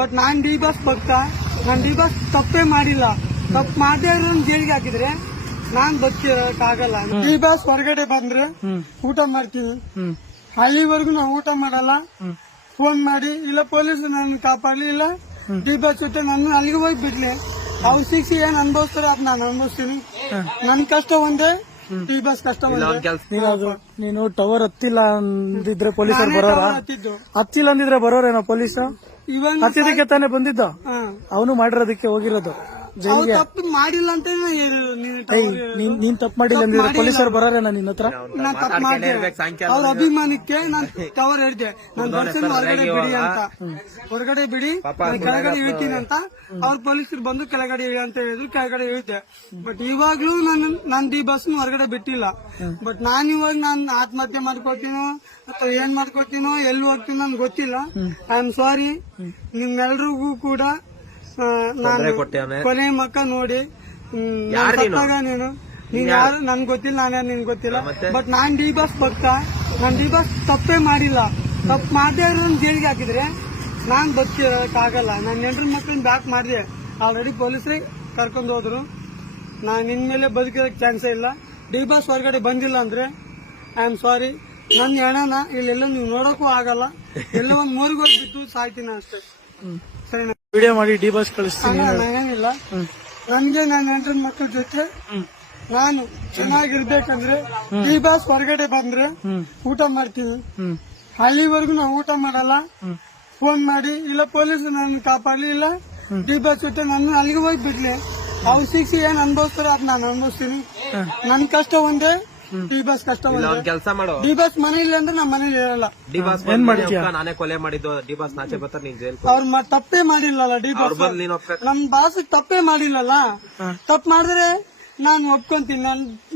But non D boss ಭಕ್ತ. ನಾನ್ D boss ತಪ್ಪೇ ಮಾಡಿಲ್ಲ. ತಪ್ಪು ಮಾಡದೇ ಇರೋನ್ ಜೈಲಿಗೆ ಹಾಕಿದ್ರೆ ನಾನ್ ಬದುಕಿರಕ್ಕಾಗಲ್ಲ. ಡಿ ಬಾಸ್ ಹೊರಗಡೆ ಬಂದ್ರೆ ಊಟ ಮಾಡ್ತೀನಿ. ಅಲ್ಲಿವರೆಗೂ ನಾವು ಊಟ ಮಾಡಲ್ಲ. ಫೋನ್ ಮಾಡಿ ಇಲ್ಲ ಪೊಲೀಸ್ ನನ್ನ ಕಾಪಾಡಲಿ, ಇಲ್ಲ ಡಿ ಬಾಸ್ ಜೊತೆ ನನ್ನ ಅಲ್ಲಿಗೆ ಹೋಗಿ ಬಿಡ್ಲಿ. ಅವ್ರು ಶಿಕ್ಷೆ ಏನ್ ಅನುಭವಿಸ್ತಾರೆ ಅದ್ ನಾನು ಅನುಭವಿಸ್ತೀನಿ. ನನ್ ಕಷ್ಟ ಒಂದೇ, ಡಿ ಬಾಸ್ ಕಷ್ಟ ಒಂದೇ. ನೀನು ಟವರ್ ಹತ್ತಿಲ್ಲ ಅಂದಿದ್ರೆ ಪೊಲೀಸರು ಬರೋರ? ಹತ್ತಿಲ್ಲ ಅಂದಿದ್ರೆ ಬರೋರೇನೋ ಪೊಲೀಸ್? ಇವಾಗ ಹತ್ತಿದಕ್ಕೆ ತಾನೇ ಬಂದಿದ್ದ. ಅವನು ಮಾಡಿರೋದಕ್ಕೆ ಹೋಗಿರೋದು ಜೈಲಿಗೆ. ತಪ್ಪು ಮಾಡಿಲ್ಲ ಅಂತ ನೀನ್ ತಪ್ಪು ಮಾಡಿಲ್ಲ ಅಂದಿದ್ರೆ ಪೊಲೀಸರು ಬರೋರೇನ ನಿನ್ನ ಹತ್ರ? ನಾನ್ ತಪ್ಪು ಮಾಡಿದೆ. ಅವ್ರ ಅಭಿಮಾನಕ್ಕೆ ನಾನ್ ಟವರ್ ಹಿಡ್ದೆ. ನಾನ್ ದರ್ಶನ್ ಹೊರಗಡೆ ಬಿಡಿ ಅಂತ, ಹೊರಗಡೆ ಬಿಡಿ ಕೆಳಗಡೆ ಇಳಿತೀನಿ ಅಂತ ಅವ್ರ ಪೊಲೀಸರು ಬಂದು ಕೆಳಗಡೆ ಇಳಿ ಅಂತ ಹೇಳಿದ್ರು. ಕೆಳಗಡೆ ಇಳಿದೆ. ಬಟ್ ಇವಾಗ್ಲೂ ನಾನ್ ಡಿ ಬಸ್ ಹೊರಗಡೆ ಬಿಟ್ಟಿಲ್ಲ. ಬಟ್ ನಾನ್ ಇವಾಗ ನಾನ್ ಆತ್ಮಹತ್ಯೆ ಮಾಡ್ಕೊಳ್ತೀನೋ ಅಥವಾ ಏನ್ ಮಾಡ್ಕೊಳ್ತೀನೋ ಎಲ್ಲಿ ಹೋಗ್ತೀನೋ ನನ್ಗೆ ಗೊತ್ತಿಲ್ಲ. I am sorry. ನಿಮ್ಮೆಲ್ರಿಗೂ ಕೂಡ ನಾನು ಕೊನೆ ಮಕ್ಕ ನೋಡಿ ಸತ್ತಾಗ ನೀನು ಯಾರು ನನ್ಗೆ ಗೊತ್ತಿಲ್ಲ, ನಾನ್ಯಾರು ನಿನ್ಗೆ ಗೊತ್ತಿಲ್ಲ. ಬಟ್ ನಾನ್ ಡಿ ಬಾಸ್ ಭಕ್ತ. ನಾನ್ ಡಿ ಬಾಸ್ ತಪ್ಪೇ ಮಾಡಿಲ್ಲ. ತಪ್ಪು ಮಾಡದೇ ಇರೋನ್ ಜೈಲಿಗೆ ಹಾಕಿದ್ರೆ ನಾನ್ ಬದುಕಿರಕ್ಕಾಗಲ್ಲ. ನನ್ನ ಹೆಂಡ್ರ ಮಕ್ಕಳನ್ನ ಬ್ಯಾಕ್ ಮಾಡಿದೆ. ಆಲ್ರೆಡಿ ಪೊಲೀಸರಿಗೆ ಕರ್ಕೊಂಡು ಹೋದ್ರು. ನಾನ್ ಇನ್ಮೇಲೆ ಬದುಕಿರೋಕ್ ಚಾನ್ಸೇ ಇಲ್ಲ. ಡಿ ಬಾಸ್ ಹೊರಗಡೆ ಬಂದಿಲ್ಲ ಅಂದ್ರೆ ಐ ಆಮ್ ಸಾರಿ. ನನ್ನ ಹೆಣನ ಇಲ್ಲೆಲ್ಲ ನೀವು ನೋಡಕ್ಕೂ ಆಗಲ್ಲ. ಎಲ್ಲ ಒಂದ್ ಮೂರ್ಗೆ ಹೋಗ್ಬಿಟ್ಟು ಸಾಯ್ತೀನಿ ಅಷ್ಟೇ. ಸರಿನಾ? ವಿಡಿಯೋ ಮಾಡಿ ಡಿ ಬಾಸ್ ಕಳಿಸ್ತೀನಿ. ಏನಿಲ್ಲ, ನನ್ಗೆ ನನ್ನ ಹೆಂಡ್ರ ಮಕ್ಕಳ ಜೊತೆ ನಾನು ಚೆನ್ನಾಗಿರ್ಬೇಕಂದ್ರೆ ಡಿ ಬಾಸ್ ಹೊರಗಡೆ ಬಂದ್ರೆ ಊಟ ಮಾಡ್ತೀನಿ. ಅಲ್ಲಿವರೆಗೂ ನಾವು ಊಟ ಮಾಡಲ್ಲ. ಫೋನ್ ಮಾಡಿ ಇಲ್ಲ ಪೊಲೀಸ್ ನನ್ನ ಕಾಪಾಡಲಿ, ಇಲ್ಲ ಡಿ ಬಾಸ್ ಜೊತೆ ನನ್ನ ಅಲ್ಲಿಗೆ ಹೋಗಿ ಬಿಡ್ಲಿ. ಅವ್ರ ಶಿಕ್ಷೆ ಏನ್ ಅನುಭವಿಸ್ತಾರೆ ಅದ್ ನಾನು ಅನುಭವಿಸ್ತೀನಿ. ನನ್ ಕಷ್ಟ ಒಂದೇ, ಡಿ ಬಾಸ್ ಕಷ್ಟ ಒಂದೇ. ಕೆಲಸ ಮಾಡೋ ಡಿ ಬಾಸ್ ಮನೇಲಿ ಅಂದ್ರೆ ನಮ್ಮ ಮನೇಲಿ ಇರಲ್ಲ. ಡಿ ಬಾಸ್ ನಾನೇ ಕೊಲೆ ಮಾಡಿದ್ದು. ಡಿ ಬಾಸ್ ನಾಚೆ ಬರ್ತಾರೆ, ನೀನ್ ಜೈಲ್ ಅವ್ರ ತಪ್ಪೇ ಮಾಡಿಲ್ಲಲ್ಲ. ಡಿ ಬಾಸ್ ನಮ್ ಬಾಸ್ ತಪ್ಪೇ ಮಾಡಿಲ್ಲಲ್ಲ. ತಪ್ಪು ಮಾಡಿದ್ರೆ ನಾನು ಒಪ್ಕೊಂತೀನಿ.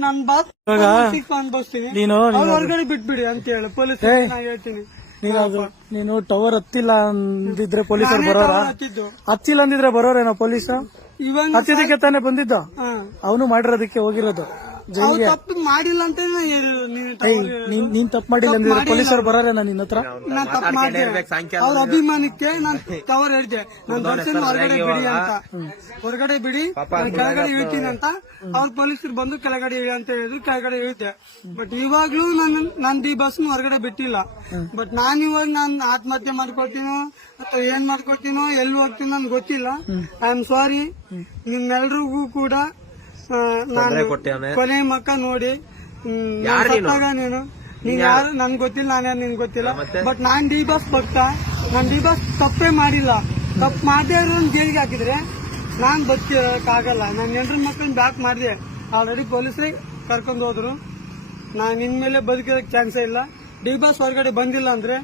ನನ್ ಬಾಸ್ ಅನುಭವಿಸ್ತೀನಿ. ಅವ್ರು ಹೊರಗಡೆ ಬಿಟ್ಬಿಡಿ ಅಂತ ಹೇಳಿ ಪೊಲೀಸ್ ಹೇಳ್ತೀನಿ. ನೀನು ಟವರ್ ಹತ್ತಿಲ್ಲ ಅಂದಿದ್ರೆ ಪೊಲೀಸರು ಬರೋರ? ಹತ್ತಿಲ್ಲ ಅಂದಿದ್ರೆ ಬರೋರೇನೋ ಪೊಲೀಸ್? ಇವಾಗ ಹತ್ತಿದಕ್ಕೆ ತಾನೇ ಬಂದಿದ್ದ. ಅವನು ಮಾಡಿರೋದಕ್ಕೆ ಹೋಗಿರೋದು ಜೈಲಿಗೆ. ತಪ್ಪು ಮಾಡಿಲ್ಲ ಅಂತ ನೀನ್ ತಪ್ಪು ಮಾಡಿಲ್ಲ ಅಂದಿದ್ರೆ ಪೊಲೀಸರು ಬರೋರೇನ ನಿನ್ನ ಹತ್ರ? ನಾನ್ ತಪ್ಪು ಮಾಡಿದೆ. ಅವ್ರ ಅಭಿಮಾನಕ್ಕೆ ನಾನ್ ಟವರ್ ಹಿಡ್ದೆ. ನಾನ್ ದರ್ಶನ್ ಹೊರಗಡೆ ಬಿಡಿ ಅಂತ, ಹೊರಗಡೆ ಬಿಡಿ ಕೆಳಗಡೆ ಇಳಿತೀನಿ ಅಂತ ಅವ್ರ ಪೊಲೀಸರು ಬಂದು ಕೆಳಗಡೆ ಇಳಿ ಅಂತ ಹೇಳಿದ್ರು. ಕೆಳಗಡೆ ಇಳಿದೆ. ಬಟ್ ಇವಾಗ್ಲೂ ನಾನ್ ಡಿ ಬಸ್ ಹೊರಗಡೆ ಬಿಟ್ಟಿಲ್ಲ. ಬಟ್ ನಾನ್ ಇವಾಗ ನಾನ್ ಆತ್ಮಹತ್ಯೆ ಮಾಡ್ಕೊಳ್ತೀನೋ ಅಥವಾ ಏನ್ ಮಾಡ್ಕೊಳ್ತೀನೋ ಎಲ್ಲಿ ಹೋಗ್ತೀನೋ ನನ್ಗೆ ಗೊತ್ತಿಲ್ಲ. I am sorry. ನಿಮ್ಮೆಲ್ರಿಗೂ ಕೂಡ ನಾನು ಕೊನೆ ಮಕ್ಕ ನೋಡಿ ಸತ್ತಾಗ ನೀನು ಯಾರು ನನ್ಗೆ ಗೊತ್ತಿಲ್ಲ, ನಾನ್ಯಾರು ನಿನ್ಗೆ ಗೊತ್ತಿಲ್ಲ. ಬಟ್ ನಾನ್ ಡಿ ಬಾಸ್ ಭಕ್ತ. ನಾನ್ ಡಿ ಬಾಸ್ ತಪ್ಪೇ ಮಾಡಿಲ್ಲ. ತಪ್ಪು ಮಾಡದೇ ಇರೋನ್ ಜೈಲಿಗೆ ಹಾಕಿದ್ರೆ ನಾನ್ ಬದುಕಿರಕ್ಕಾಗಲ್ಲ. ನನ್ನ ಹೆಂಡ್ರ ಮಕ್ಕಳನ್ನ ಬ್ಯಾಕ್ ಮಾಡಿದೆ. ಆಲ್ರೆಡಿ ಪೊಲೀಸರಿಗೆ ಕರ್ಕೊಂಡು ಹೋದ್ರು. ನಾನ್ ಇನ್ಮೇಲೆ ಬದುಕಿರೋಕ್ ಚಾನ್ಸೇ ಇಲ್ಲ. ಡಿ ಬಾಸ್ ಹೊರಗಡೆ ಬಂದಿಲ್ಲ ಅಂದ್ರೆ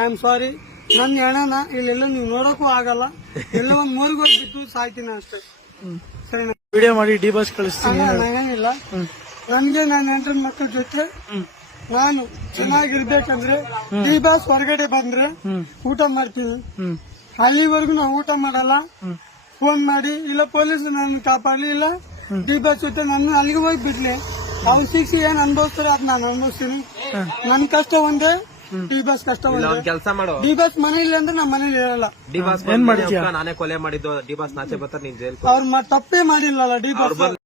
ಐ ಆಮ್ ಸಾರಿ. ನನ್ನ ಹೆಣನ ಇಲ್ಲೆಲ್ಲ ನೀವು ನೋಡಕ್ಕೂ ಆಗಲ್ಲ. ಎಲ್ಲ ಒಂದ್ ಮೂರ್ಗೆ ಹೋಗ್ಬಿಟ್ಟು ಸಾಯ್ತೀನಿ ಅಷ್ಟೇ. ಸರಿನಾ? ವಿಡಿಯೋ ಮಾಡಿ ಡಿ ಬಾಸ್ ಕಳಿಸ್ತೀನಿ. ಏನಿಲ್ಲ, ನನ್ಗೆ ನನ್ನ ಹೆಂಡ್ರ ಮಕ್ಕಳ ಜೊತೆ ನಾನು ಚೆನ್ನಾಗಿರ್ಬೇಕಂದ್ರೆ ಡಿ ಬಾಸ್ ಹೊರಗಡೆ ಬಂದ್ರೆ ಊಟ ಮಾಡ್ತೀನಿ. ಅಲ್ಲಿವರೆಗೂ ನಾವು ಊಟ ಮಾಡಲ್ಲ. ಫೋನ್ ಮಾಡಿ ಇಲ್ಲ ಪೊಲೀಸ್ ನನ್ನ ಕಾಪಾಡಲಿ, ಇಲ್ಲ ಡಿ ಬಾಸ್ ಜೊತೆ ನನ್ನ ಅಲ್ಲಿಗೆ ಹೋಗಿ ಬಿಡ್ಲಿ. ಅವ್ರ ಶಿಕ್ಷೆ ಏನ್ ಅನುಭವಿಸ್ತಾರೆ ಅದ್ ನಾನು ಅನುಭವಿಸ್ತೀನಿ. ನನ್ ಕಷ್ಟ ಒಂದೇ, ಡಿ ಬಾಸ್ ಕಷ್ಟ ಒಂದೇ. ಕೆಲಸ ಮಾಡೋ ಡಿ ಬಾಸ್ ಮನೇಲಿ ಅಂದ್ರೆ ನಮ್ಮ ಮನೇಲಿ ಇರಲ್ಲ. ಡಿ ಬಾಸ್ ನಾನೇ ಕೊಲೆ ಮಾಡಿದ್ದು. ಡಿ ಬಾಸ್ ನಾಚೆ ಬರ್ತಾರೆ, ನೀನ್ ಜೈಲ್ ಅವ್ರ ತಪ್ಪೇ ಮಾಡಿಲ್ಲಲ್ಲ. D boss